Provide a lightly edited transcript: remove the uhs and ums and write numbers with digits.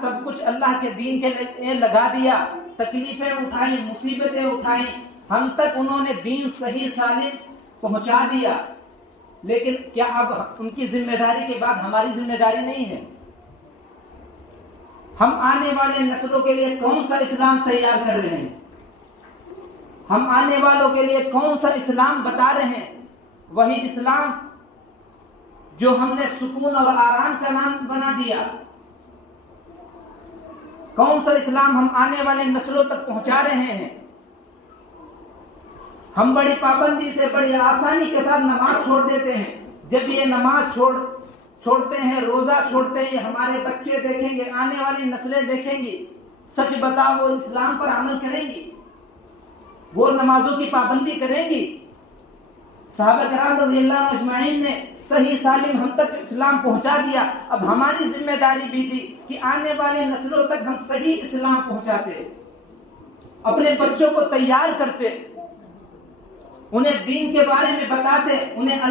सब कुछ अल्लाह के दीन के लिए लगा दिया, तकलीफें उठाई, मुसीबतें उठाई, हम तक उन्होंने दीन सही सालिम पहुंचा दिया। लेकिन क्या अब उनकी जिम्मेदारी के बाद हमारी जिम्मेदारी नहीं है? हम आने वाले नस्लों के लिए कौन सा इस्लाम तैयार कर रहे हैं? हम आने वालों के लिए कौन सा इस्लाम बता रहे हैं? वही इस्लाम जो हमने सुकून और आराम का नाम बना दिया। कौन सा इस्लाम हम आने वाले नस्लों तक पहुंचा रहे हैं? हम बड़ी पाबंदी से, बड़ी आसानी के साथ नमाज छोड़ देते हैं। जब ये नमाज छोड़ते हैं, रोजा छोड़ते हैं, हमारे बच्चे देखेंगे, आने वाली नस्लें देखेंगी, सच बताओ वो इस्लाम पर अमल करेंगी? वो नमाजों की पाबंदी करेंगी? सहाबा किराम रज़ियल्लाहु अन्हुम अजमाइन ने सही सालिम हम तक इस्लाम पहुंचा दिया। अब हमारी जिम्मेदारी भी थी कि आने वाली नस्लों तक हम सही इस्लाम पहुंचाते, अपने बच्चों को तैयार करते, उन्हें दीन के बारे में बताते, उन्हें